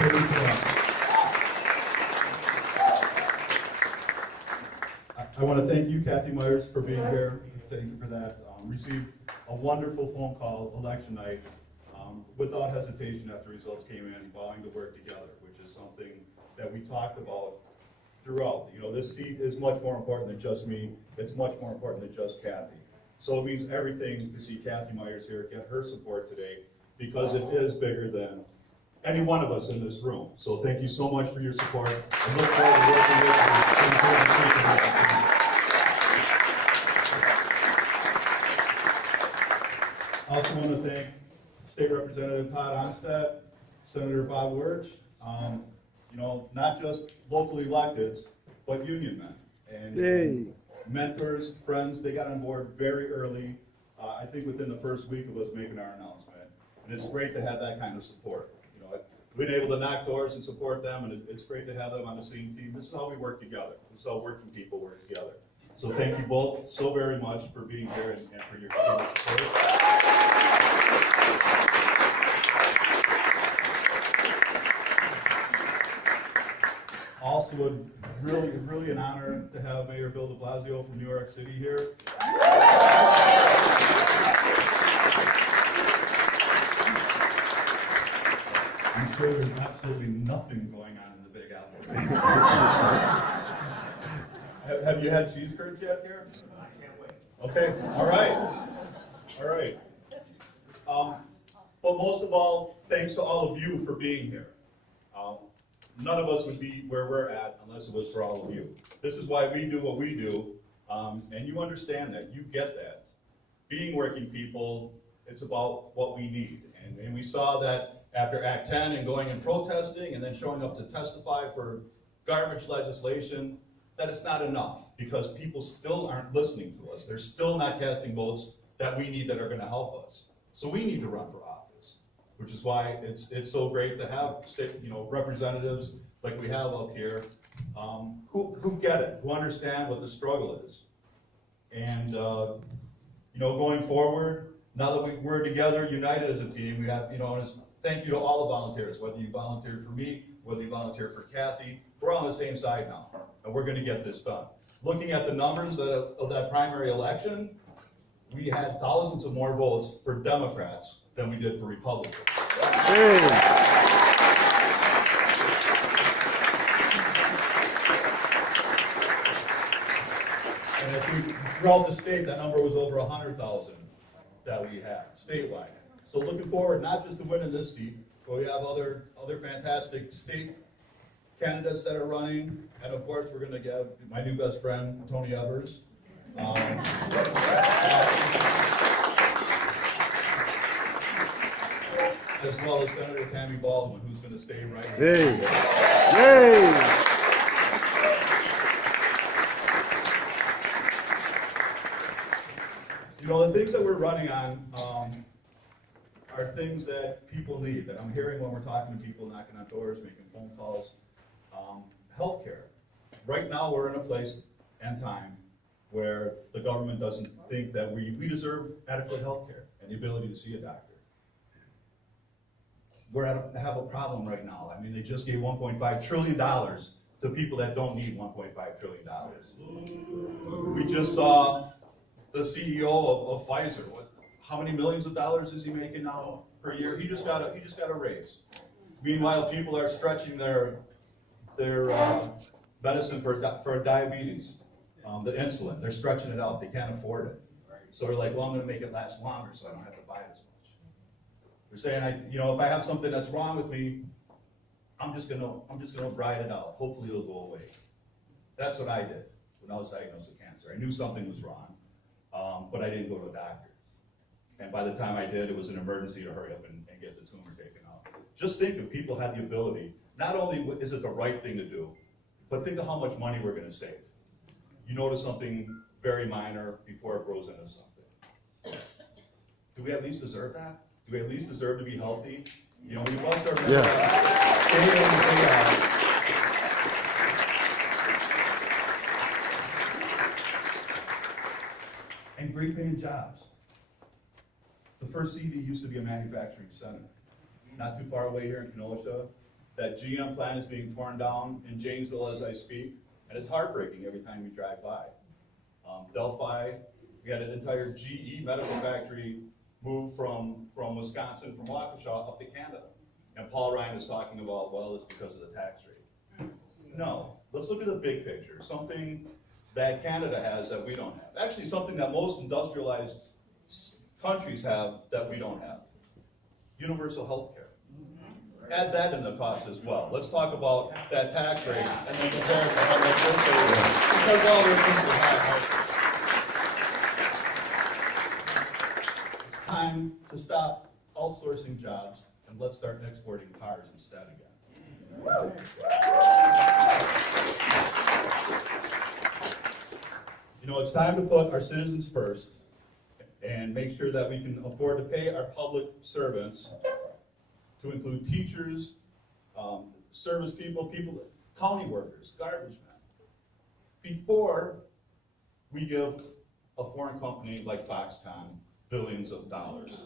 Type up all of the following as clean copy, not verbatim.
I want to thank you, Kathy Myers, for being here. Thank you for that. Received a wonderful phone call election night without hesitation after results came in, vowing to work together, which is something that we talked about throughout. You know, this seat is much more important than just me. It's much more important than just Kathy. So it means everything to see Kathy Myers here, get her support today, because it is bigger than any one of us in this room. So thank you so much for your support. I look forward to working with you. I also want to thank State Representative Todd Onstad, Senator Bob Wirch, you know, not just locally electeds, but union men. And mentors, friends, they got on board very early, I think within the first week of us making our announcement. And it's great to have that kind of support. You know, we've been able to knock doors and support them, and it's great to have them on the same team. This is how we work together. This is how working people work together. So thank you both so very much for being here and for your continued support. Also, really an honor to have Mayor Bill de Blasio from New York City here. I'm sure there's absolutely nothing going on in the Big Apple. Have you had cheese curds yet here? I can't wait. Okay, all right. But most of all, thanks to all of you for being here. None of us would be where we're at unless it was for all of you. This is why we do what we do, and you understand that, you get that. Being working people, it's about what we need. And we saw that after Act 10 and going and protesting and then showing up to testify for garbage legislation, that it's not enough because people still aren't listening to us. They're still not casting votes that we need that are going to help us. So we need to run for office, which is why it's so great to have state, representatives like we have up here who get it, who understand what the struggle is. And going forward, now that we're together, united as a team, we have, and thank you to all the volunteers, whether you volunteered for me, whether you volunteered for Kathy, we're on the same side now, and we're going to get this done. Looking at the numbers of that primary election, we had thousands of more votes for Democrats than we did for Republicans. And I think throughout the state, that number was over 100,000 that we have statewide. So looking forward, not just to winning this seat, but we have other fantastic state candidates that are running, and of course we're going to get my new best friend, Tony Evers. As well as Senator Tammy Baldwin, who's going to stay right here. The things that we're running on are things that people need, that I'm hearing when we're talking to people, knocking on doors, making phone calls. Healthcare. Right now we're in a place and time where the government doesn't think that we deserve adequate health care and the ability to see a doctor. Have a problem right now. I mean, they just gave $1.5 trillion to people that don't need $1.5 trillion. We just saw the CEO of Pfizer. How many millions of dollars is he making now per year? He just got a raise. Meanwhile, people are stretching their medicine for diabetes. The insulin, they're stretching it out. They can't afford it. So they're like, well, I'm going to make it last longer so I don't have to buy it as much. They're saying, if I have something that's wrong with me, I'm just going to ride it out. Hopefully it'll go away. That's what I did when I was diagnosed with cancer. I knew something was wrong, but I didn't go to a doctor. And by the time I did, it was an emergency to hurry up and get the tumor taken out. Just think if people had the ability, not only is it the right thing to do, but think of how much money we're going to save. You notice something very minor before it grows into something. Do we at least deserve that? Do we at least deserve to be healthy? We bust our day in and day out. And great paying jobs. The first CD used to be a manufacturing center. Not too far away here in Kenosha, That GM plant is being torn down in Janesville as I speak, and it's heartbreaking every time we drive by. Delphi, we had an entire GE medical factory move from Wisconsin, from Waukesha up to Canada. And Paul Ryan is talking about, well, it's because of the tax rate. No, let's look at the big picture. Something that Canada has that we don't have. Actually, something that most industrialized countries have that we don't have. Universal health care. Add that in the cost as well. Let's talk about that tax rate and then compare it to how much we're saving, because all their people have health care. It's time to stop outsourcing jobs and let's start exporting cars instead again. You know, it's time to put our citizens first and make sure that we can afford to pay our public servants, to include teachers, service people, county workers, garbage men, before we give a foreign company like Foxconn billions of dollars.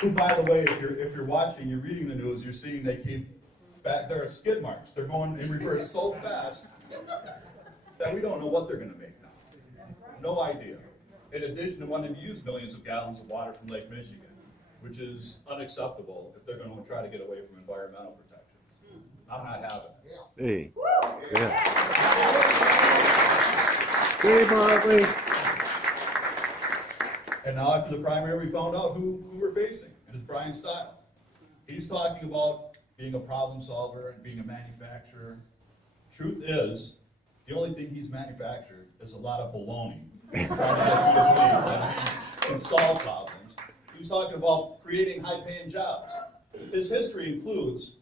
Who, by the way, if you're watching, you're reading the news, you're seeing they keep back, there are skid marks. They're going in reverse so fast that we don't know what they're going to make now. No idea. In addition to wanting to use millions of gallons of water from Lake Michigan, which is unacceptable if they're going to try to get away from environmental protections. I'm not having it. Hey. Yeah. Hey, Bartley. And now after the primary, we found out who we're facing, and it's Brian Style. He's talking about being a problem solver and being a manufacturer. Truth is, the only thing he's manufactured is a lot of baloney, trying to get you to believe that he can solve problems. He's talking about creating high-paying jobs. His history includes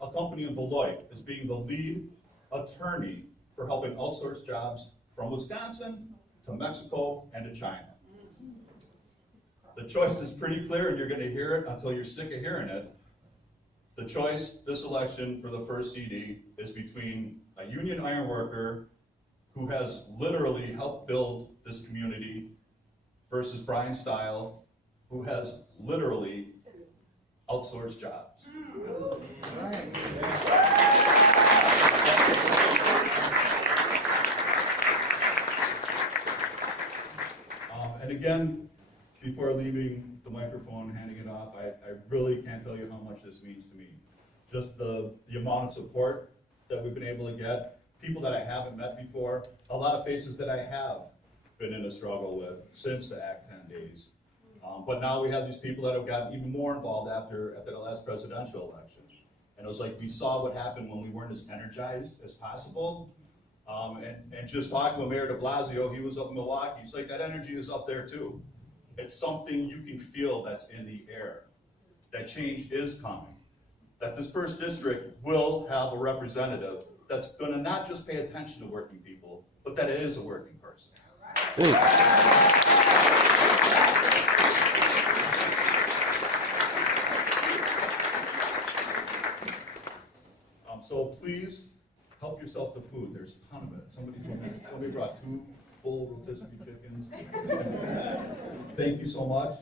a company in Beloit as being the lead attorney for helping outsource jobs from Wisconsin to Mexico and to China. The choice is pretty clear, and you're going to hear it until you're sick of hearing it. The choice this election for the first CD is between a union iron worker who has literally helped build this community versus Brian Style, who has literally outsourced jobs. And again, before leaving the microphone, handing it off, I really can't tell you how much this means to me. Just the amount of support that we've been able to get, people that I haven't met before, a lot of faces that I have been in a struggle with since the Act 10 days. But now we have these people that have gotten even more involved after the last presidential election. And it was like we saw what happened when we weren't as energized as possible. And just talking with Mayor de Blasio, he was up in Milwaukee, he's like, that energy is up there too. It's something you can feel that's in the air. That change is coming. That this first district will have a representative that's going to not just pay attention to working people, but that it is a working person. So please help yourself to food. There's a ton of it. Somebody brought 2 full rotisserie chickens. Thank you so much.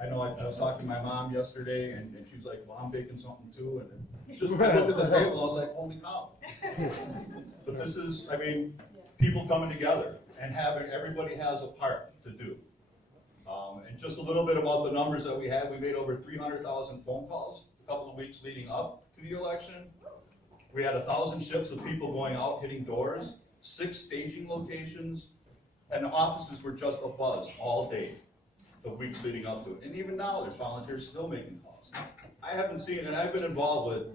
I know I was talking to my mom yesterday, and she's like, well, I'm baking something too. And just when I looked at the table, I was like, holy cow. But this is, I mean, people coming together and having, everybody has a part to do. And just a little bit about the numbers that we had. We made over 300,000 phone calls a couple of weeks leading up to the election. We had 1,000 shifts of people going out, hitting doors, 6 staging locations, and the offices were just abuzz all day, the weeks leading up to it. And even now, there's volunteers still making calls. I haven't seen, and I've been involved with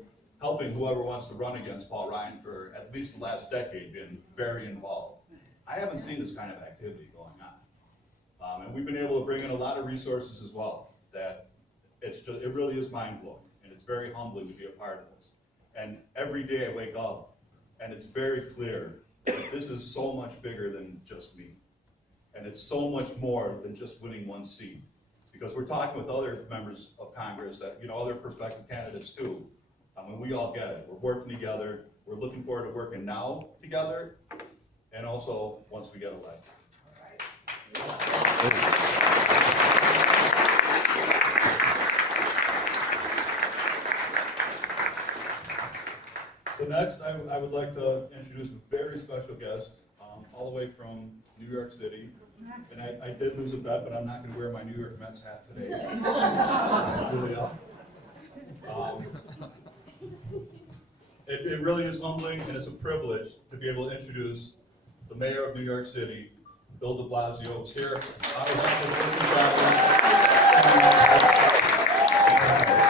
helping whoever wants to run against Paul Ryan for at least the last decade, been very involved. I haven't seen this kind of activity going on. And we've been able to bring in a lot of resources as well, that it really is mind-blowing, and it's very humbling to be a part of this. And every day I wake up, and it's very clear that this is so much bigger than just me. And it's so much more than just winning 1 seat. Because we're talking with other members of Congress, that, you know, other prospective candidates too. I mean, we all get it. We're working together. We're looking forward to working now together, and also once we get elected. So next, I would like to introduce a very special guest, all the way from New York City. And I did lose a bet, but I'm not going to wear my New York Mets hat today. Julia. It really is humbling, and it's a privilege to be able to introduce the mayor of New York City, Bill de Blasio, is here on behalf of the working families.